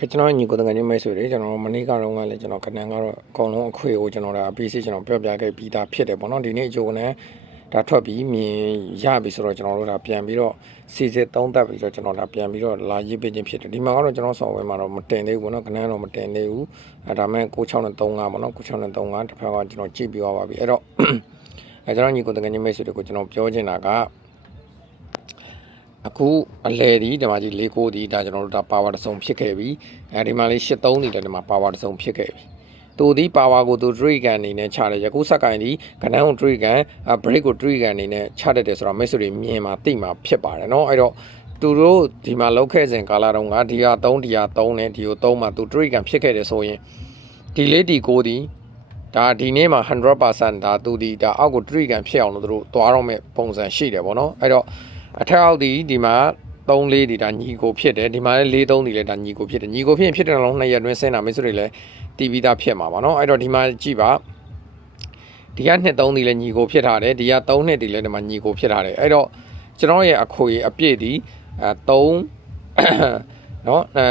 ကကျွန်တော်ညီကိုတငယ်ချင်းမိတ်ဆွေတွေကျွန်တော်မနေ့ကတော့ကလည်းကျွန်တော်ခဏကတော့အကုန်လုံးအခွေကိုကျွန်တော်ဒါ PC ကျွန်တော်ပြောပြခဲ့ပြီးသားဖြစ်တယ်ပေါ့နော်ဒီနေ့အကျိုးနဲ့ဒါထွက်ပြီးမြင်ရပြီဆိုတော့ကျွန်တော်တို့ဒါပြန်ပြီးတော့စီစစ်သုံးသပ်ပြီးတော့ကျွန်တော်ဒါပြန်ပြီးတော့လာရေးပေးခြင်းဖြစ်တယ်ဒီမှာကတော့ကျွန်တော် software မှာတော့မတင်သေးဘူးပေါ့နော်ခဏတော့မတင်သေးဘူးအဲဒါမဲ့96နဲ့35ပေါ့နော်96နဲ့35တစ်ဖက်ကကျွန်တော်ကြည့်ပြီးသွားပါပြီအဲ့တော့အဲကျွန်တော်ညီကိုတငယ်ချင်းမိတ်ဆွေတွေကိုကျွန်တော်ပြောချင်တာက အခုအလဲဒီဒီမှာကြီး၄ကိုဒီဒါကျွန်တော်တို့ဒါ power တစ်စုံဖြစ်ခဲ့ပြီအဲဒီမှာလေး83ဒီလည်းဒီမှာ power တစ်စုံဖြစ်ခဲ့ပြီတူဒီ power ကိုသူ tree gun အနေနဲ့ချတယ်ယခုစက္ကန့်ဒီကနန်းကို tree gun break ကို tree gun အနေနဲ့ချတတ်တယ်ဆိုတော့မိတ်ဆွေတွေမြင်မှာသိမှာဖြစ်ပါတယ်เนาะအဲ့တော့သူတို့ဒီမှာလောက်ခဲ့စဉ်ကာလတုန်းကဒီဟာ3ဒီဟာ3နဲ့ဒီကို3မှာသူ tree gun ဖြစ်ခဲ့တယ်ဆိုရင်ဒီလေးဒီကိုဒီဒါဒီနေ့မှာ100%ဒါသူဒီဒါအောက်ကို tree gun ဖြစ်အောင်လို့သူတို့သွားတော့မဲ့ပုံစံရှိတယ်ဗောနော်အဲ့တော့ အထက်အောက်ဒီဒီမှာ3လေးဒီဒါညီကိုဖြစ်တယ်ဒီမှာလည်း4 3ဒီလည်းဒါညီကိုဖြစ်တယ်ညီကိုဖြစ်ရင်ဖြစ်တဲ့လုံးနှစ်ရက်တွင်းဆင်းတာမိတ်ဆွေတွေလည်းတီးပြီးသားဖြစ်မှာပါเนาะအဲ့တော့ဒီမှာကြည့်ပါဒီကနှစ်3ဒီလည်းညီကိုဖြစ်ထားတယ်ဒီက3နှစ်ဒီလည်းဒီမှာညီကိုဖြစ်ထားတယ်အဲ့တော့ကျွန်တော်ရဲ့အခွေအပြည့်ဒီအဲ3နော်အဲ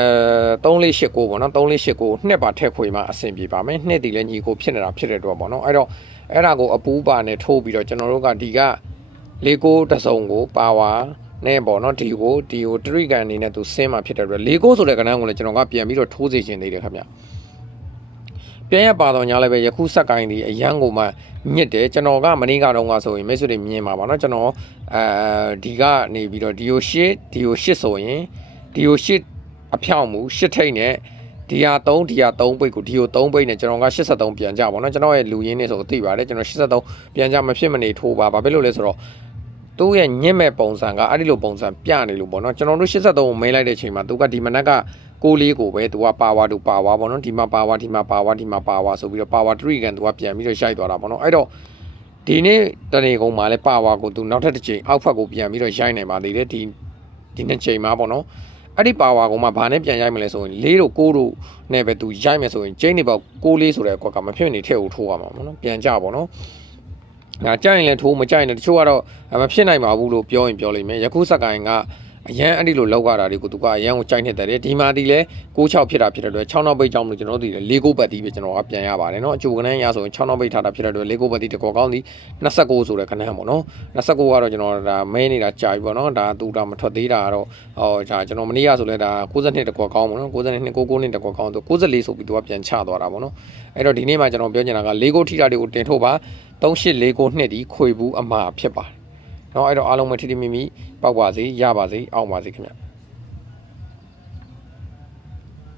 3489ပေါ့နော်3489နှစ်ပါထက်ခွေမှာအဆင်ပြေပါမယ်နှစ်ဒီလည်းညီကိုဖြစ်နေတာဖြစ်တဲ့တော့ပေါ့နော်အဲ့တော့အဲ့ဒါကိုအပူပါနဲ့ထိုးပြီးတော့ကျွန်တော်တို့ကဒီက လေကိုတစ်စုံကိုပါဝါနဲ့ပေါ့နော်ဒီကိုဒီကိုတရိကန်အနေနဲ့သူဆင်းมาဖြစ်တဲ့အတွက်လေကိုဆိုတဲ့ကဏ္ဍကိုလည်းကျွန်တော်ကပြန်ပြီးတော့ထိုးစေခြင်းသေးတယ်ခင်ဗျပြန်ရပါတော့ညာလည်းပဲယခုဆက်ကိုင်းဒီအရန်ကိုမှညစ်တယ်ကျွန်တော်ကမနေ့ကတော့ကဆိုရင်မိတ်ဆွေတွေမြင်ပါပါနော်ကျွန်တော်အဲဒီကနေပြီးတော့ဒီကိုရှစ်ဒီကိုရှစ်ဆိုရင်ဒီကိုရှစ်အဖြောင့်မှုရှစ်ထိတ်နဲ့ဒီဟာ3ဒီဟာ3ပိတ်ကိုဒီကို3ပိတ်နဲ့ကျွန်တော်က83ပြန်ကြပါတော့ကျွန်တော်ရဲ့လူရင်းနေဆိုသိပါတယ်ကျွန်တော်83ပြန်ကြမဖြစ်မနေထိုးပါဘာဖြစ်လို့လဲဆိုတော့ သူ့ရဲ့ညင့်မဲ့ပုံစံကအဲ့ဒီလိုပုံစံပြနေလို့ပေါ့နော်ကျွန်တော်တို့83ကိုမဲလိုက်တဲ့ချိန်မှာသူကဒီမနက်ကကိုလေးကိုပဲသူကပါဝါတူပါဝါပေါ့နော်ဒီမှာပါဝါဒီမှာပါဝါဒီမှာပါဝါဆိုပြီးတော့ပါဝါ3ကန်သူကပြန်ပြီးတော့ရှိုက်သွားတာပေါ့နော်အဲ့တော့ဒီနေ့တနေကုန်မှာလဲပါဝါကိုသူနောက်ထပ်တစ်ချိန်အောက်ဖက်ကိုပြန်ပြီးတော့ရှိုက်နိုင်ပါသေးတယ်ဒီဒီနေ့ချိန်မှာပေါ့နော်အဲ့ဒီပါဝါကောင်မှဘာနဲ့ပြန်ရိုက်မလဲဆိုရင်လေးတို့ကိုတို့နဲ့ပဲသူရိုက်မယ်ဆိုရင်ကျင်းနေပေါ့ကိုလေးဆိုတဲ့အကွက်ကမဖြစ်နေထည့်ကိုထိုးရမှာပေါ့နော်ပြန်ကြပေါ့နော်။ ဒါကြိုက်ရင်လည်းထိုးမကြိုက်ရင်လည်းတချို့ကတော့မဖြစ်နိုင်ပါဘူးလို့ပြောရင်ပြောလိမ့်မယ်။ယခုစကိုင်းကအရန်အဲ့ဒီလိုလောက်ရတာတွေကိုသူကအရန်ကိုကြိုက်နေတယ်ဒီမှာဒီလဲ6-6ဖြစ်တာဖြစ်တဲ့အတွက်6နောက်ပိတ်ကြောင့်မလို့ကျွန်တော်တို့ဒီလေ6ပတ်တီးပဲကျွန်တော်ကပြန်ရပါတယ်เนาะအကျိုးကနန်းရဆိုရင်6နောက်ပိတ်ထားတာဖြစ်တဲ့အတွက်လေ6ပတ်တီးတကောကောင်းသည်29ဆိုတဲ့ကနန်းပေါ့နော်29ကတော့ကျွန်တော်ဒါမဲနေတာကြာပြီပေါ့နော်ဒါသူတာမထွက်သေးတာကတော့ဟောဒါကျွန်တော်မနေ့ကဆိုလဲဒါ62တကောကောင်းပေါ့နော်62 99နှစ်တကောကောင်းသူ94ဆိုပြီးသူကပြန်ချသွားတာပေါ့နော်အဲ့တော့ဒီနေ့မှာကျွန်တော်ပြောချင်တာကလေကိုထိတာတွေကိုတင်ထုတ်ပါ 3849နှစ်ဒီခွေဘူးအမှားဖြစ်ပါတယ်เนาะအဲ့တော့အားလုံးပဲထိထိမိမိပောက်ပါစေရပါစေအောင်ပါစေခင်ဗျ